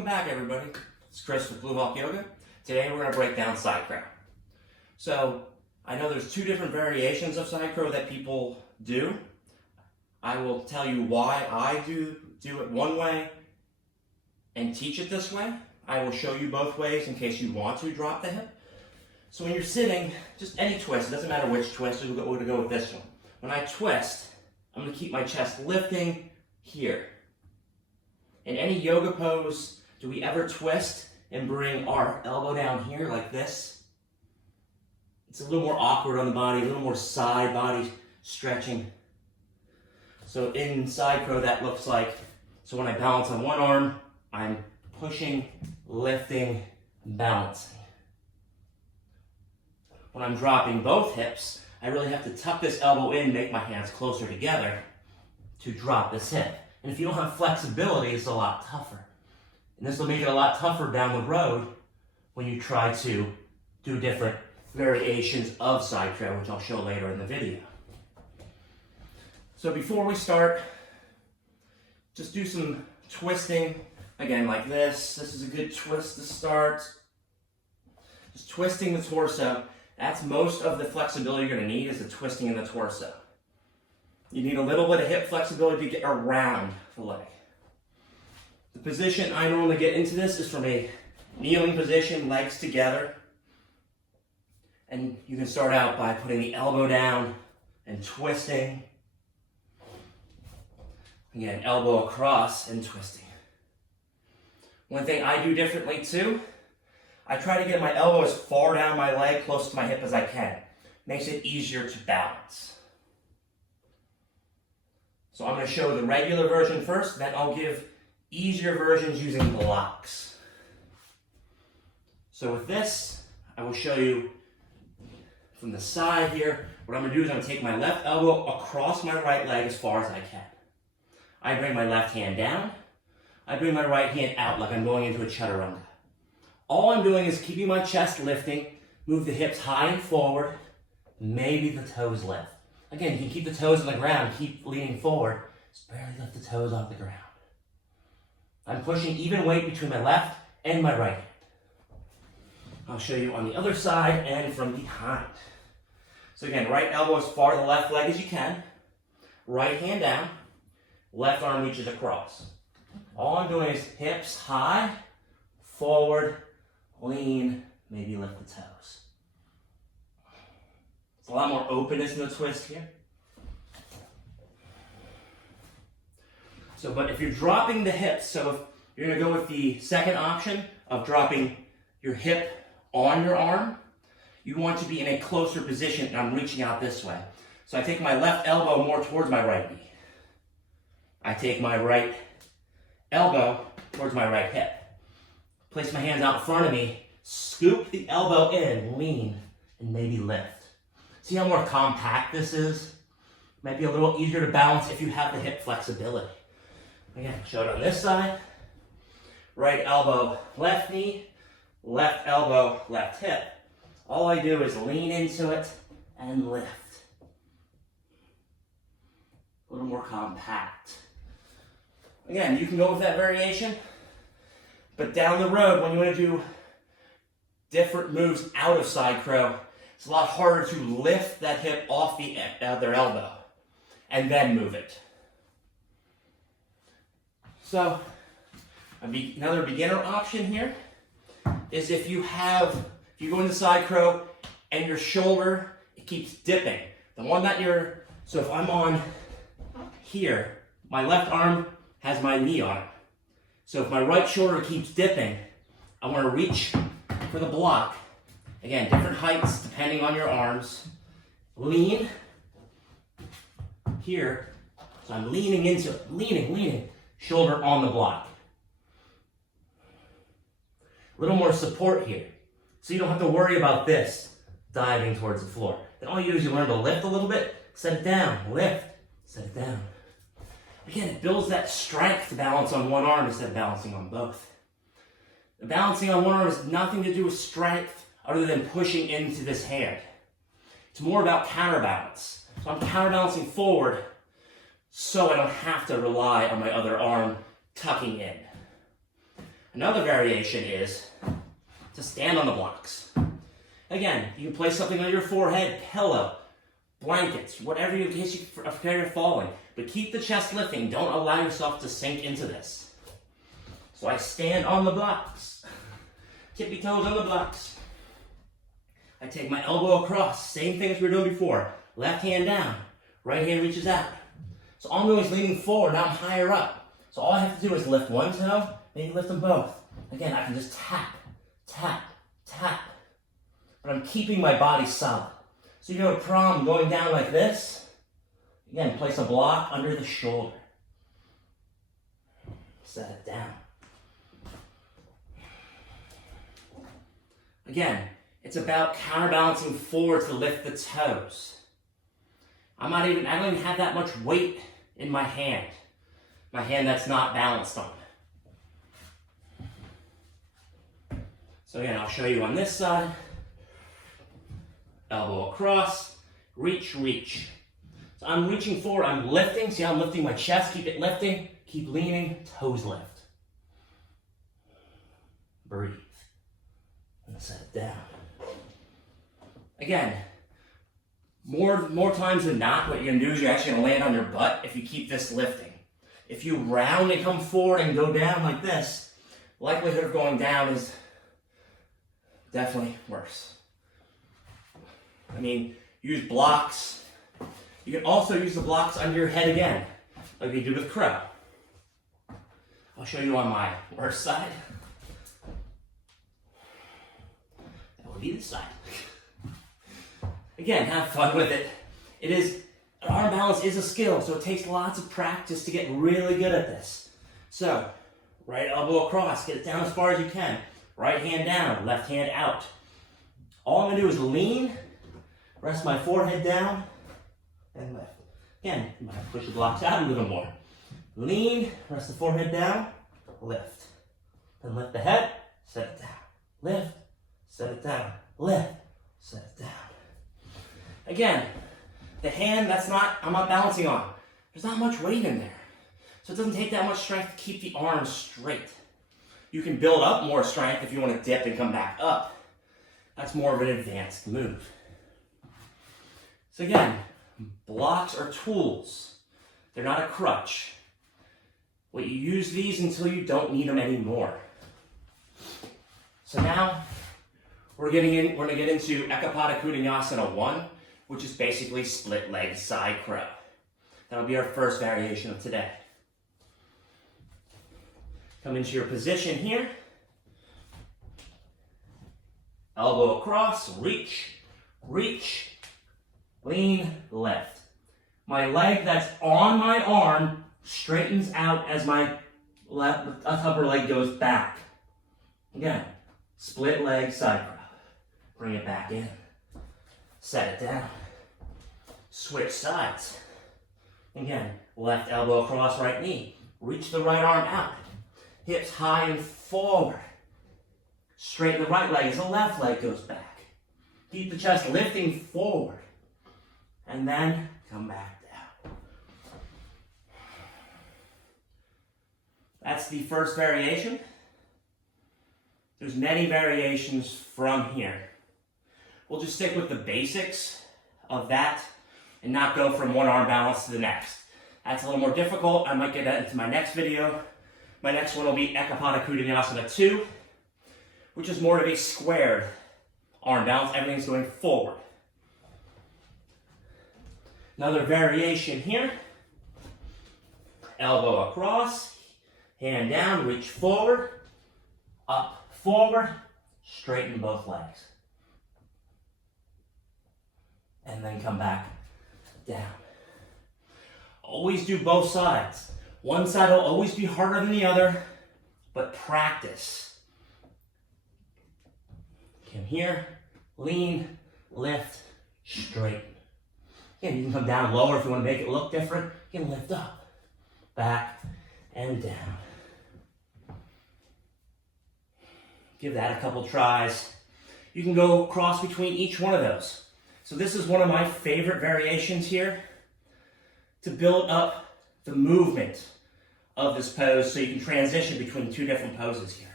Welcome back, everybody. It's Chris with Blue Hawk Yoga. Today we're going to break down side crow. So I know there's two different variations of side crow that people do. I will tell you why I do it one way and teach it this way. I will show you both ways in case you want to drop the hip. So when you're sitting, just any twist, it doesn't matter which twist, we're going to go with this one. When I twist, I'm going to keep my chest lifting here. In any yoga pose, do we ever twist and bring our elbow down here like this? It's a little more awkward on the body, a little more side body stretching. So in side crow, that looks like, so when I balance on one arm, I'm pushing, lifting, balancing. When I'm dropping both hips, I really have to tuck this elbow in, make my hands closer together to drop this hip. And if you don't have flexibility, it's a lot tougher. And this will make it a lot tougher down the road when you try to do different variations of side crow, which I'll show later in the video. So before we start, just do some twisting. Again, like this. This is a good twist to start. Just twisting the torso. That's most of the flexibility you're going to need, is the twisting in the torso. You need a little bit of hip flexibility to get around the leg. The position I normally get into this is from a kneeling position, legs together. And you can start out by putting the elbow down and twisting. Again, elbow across and twisting. One thing I do differently too, I try to get my elbow as far down my leg, close to my hip as I can. Makes it easier to balance. So I'm going to show the regular version first, then I'll give easier versions using blocks. So with this, I will show you from the side here. What I'm going to do is I'm going to take my left elbow across my right leg as far as I can. I bring my left hand down. I bring my right hand out like I'm going into a chaturanga. All I'm doing is keeping my chest lifting, move the hips high and forward, maybe the toes lift. Again, you can keep the toes on the ground, keep leaning forward, just barely lift the toes off the ground. I'm pushing even weight between my left and my right hand. I'll show you on the other side and from behind. So again, right elbow as far to the left leg as you can, right hand down, left arm reaches across. All I'm doing is hips high, forward, lean, maybe lift the toes. It's a lot more openness in the twist here. So, but if you're dropping the hips, so if you're going to go with the second option of dropping your hip on your arm, you want to be in a closer position, and I'm reaching out this way. So I take my left elbow more towards my right knee. I take my right elbow towards my right hip. Place my hands out in front of me, scoop the elbow in, lean, and maybe lift. See how more compact this is? Might be a little easier to balance if you have the hip flexibility. Again, show it on this side. Right elbow, left knee, left elbow, left hip. All I do is lean into it and lift. A little more compact. Again, you can go with that variation, but down the road, when you want to do different moves out of side crow, it's a lot harder to lift that hip off the other elbow and then move it. So another beginner option here is if you go into side crow and your shoulder, it keeps dipping. The one that so if I'm on here, my left arm has my knee on it. So if my right shoulder keeps dipping, I want to reach for the block. Again, different heights depending on your arms. Lean here. So I'm leaning into it, leaning, shoulder on the block. A little more support here. So you don't have to worry about this diving towards the floor. Then all you do is you learn to lift a little bit, set it down, lift, set it down. Again, it builds that strength to balance on one arm instead of balancing on both. The balancing on one arm has nothing to do with strength other than pushing into this hand. It's more about counterbalance. So I'm counterbalancing forward so I don't have to rely on my other arm tucking in. Another variation is to stand on the blocks. Again, you can place something on your forehead, pillow, blankets, whatever in case you're afraid of falling. But keep the chest lifting. Don't allow yourself to sink into this. So I stand on the blocks. Tippy toes on the blocks. I take my elbow across. Same thing as we were doing before. Left hand down. Right hand reaches out. So all I'm doing is leaning forward. Now I'm higher up. So all I have to do is lift one toe, maybe lift them both. Again, I can just tap, tap, tap. But I'm keeping my body solid. So you have a problem going down like this. Again, place a block under the shoulder. Set it down. Again, it's about counterbalancing forward to lift the toes. I don't even have that much weight in my hand. My hand that's not balanced on. So again, I'll show you on this side. Elbow across, reach, reach. So I'm reaching forward, I'm lifting. See how I'm lifting my chest? Keep it lifting. Keep leaning, toes lift. Breathe. And set it down. Again, more times than not, what you're gonna do is you're actually gonna land on your butt if you keep this lifting. If you round and come forward and go down like this, likelihood of going down is definitely worse. I mean, use blocks. You can also use the blocks under your head again, like we do with crow. I'll show you on my worst side. That would be this side. Again, have fun with it. Arm balance is a skill, so it takes lots of practice to get really good at this. So, right elbow across, get it down as far as you can. Right hand down, left hand out. All I'm gonna do is lean, rest my forehead down, and lift. Again, you might have to push the blocks out a little more. Lean, rest the forehead down, lift. Then lift the head, set it down. Lift, set it down. Lift, set it down. Again, the hand I'm not balancing on. There's not much weight in there. So it doesn't take that much strength to keep the arms straight. You can build up more strength if you want to dip and come back up. That's more of an advanced move. So again, blocks are tools. They're not a crutch. Well, you use these until you don't need them anymore. So now we're gonna get into Ekapada Kudanyasana 1, which is basically split leg side crow. That'll be our first variation of today. Come into your position here. Elbow across, reach, reach, lean, lift. My leg that's on my arm straightens out as my upper leg goes back. Again, split leg side crow. Bring it back in. Set it down. Switch sides. Again, left elbow across, right knee. Reach the right arm out. Hips high and forward. Straighten the right leg as the left leg goes back. Keep the chest lifting forward. And then come back down. That's the first variation. There's many variations from here. We'll just stick with the basics of that and not go from one arm balance to the next. That's a little more difficult. I might get that into my next video. My next one will be Ekapada Kudanyasana 2, which is more of a squared arm balance. Everything's going forward. Another variation here. Elbow across, hand down, reach forward, up, forward, straighten both legs. And then come back down. Always do both sides. One side will always be harder than the other, but practice. Come here, lean, lift, straighten. Again, you can come down lower if you want to make it look different. You can lift up, back, and down. Give that a couple tries. You can go cross between each one of those. So this is one of my favorite variations here to build up the movement of this pose so you can transition between two different poses here.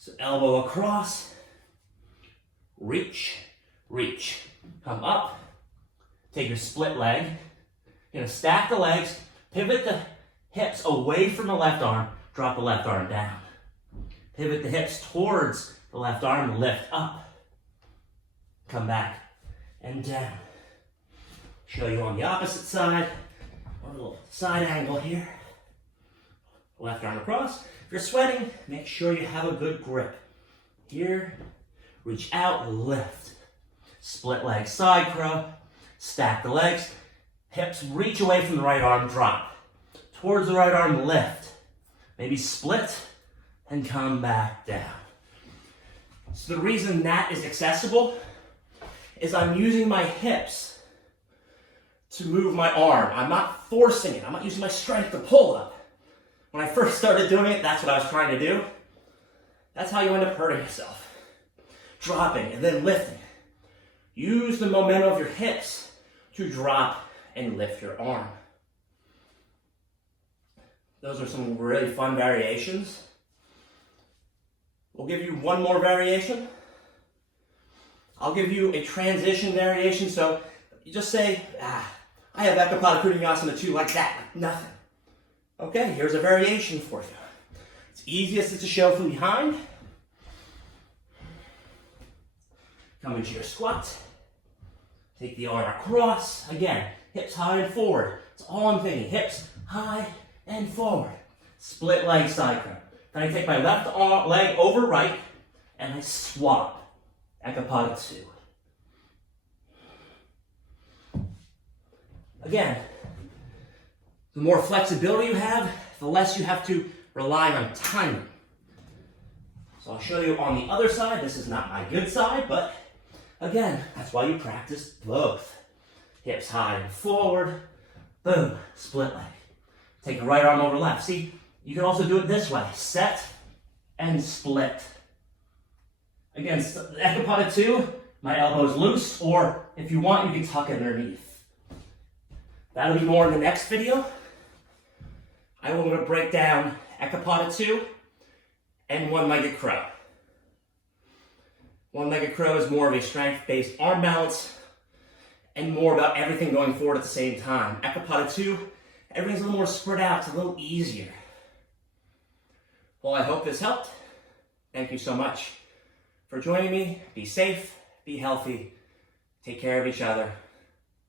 So elbow across, reach, reach. Come up, take your split leg. You're gonna stack the legs, pivot the hips away from the left arm, drop the left arm down. Pivot the hips towards the left arm, lift up. Come back and down. Show you on the opposite side, a little side angle here. Left arm across. If you're sweating, make sure you have a good grip. Here, reach out, lift. Split leg side crow, stack the legs, hips reach away from the right arm, drop. Towards the right arm, lift. Maybe split and come back down. So the reason that is accessible is I'm using my hips to move my arm. I'm not forcing it. I'm not using my strength to pull up. When I first started doing it, that's what I was trying to do. That's how you end up hurting yourself. Dropping and then lifting. Use the momentum of your hips to drop and lift your arm. Those are some really fun variations. We'll give you one more variation. I'll give you a transition variation. So you just say, I have Ekapada Kunyasana too, like that, like nothing. Okay, here's a variation for you. It's easiest to show from behind. Come into your squat. Take the arm across. Again, hips high and forward. It's all I'm thinking. Hips high and forward. Split leg side crow. Then I take my left leg over right and I swap. Ekapada 2. Again, the more flexibility you have, the less you have to rely on timing. So I'll show you on the other side. This is not my good side, but again, that's why you practice both. Hips high and forward. Boom, split leg. Take the right arm over left. See, you can also do it this way. Set and split. Again, Ekapada 2, my elbow's loose, or if you want, you can tuck it underneath. That'll be more in the next video. I'm going to break down Ekapada 2 and one-legged crow. One-legged crow is more of a strength-based arm balance and more about everything going forward at the same time. Ekapada 2, everything's a little more spread out. It's a little easier. Well, I hope this helped. Thank you so much for joining me. Be safe, be healthy, take care of each other.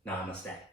Namaste.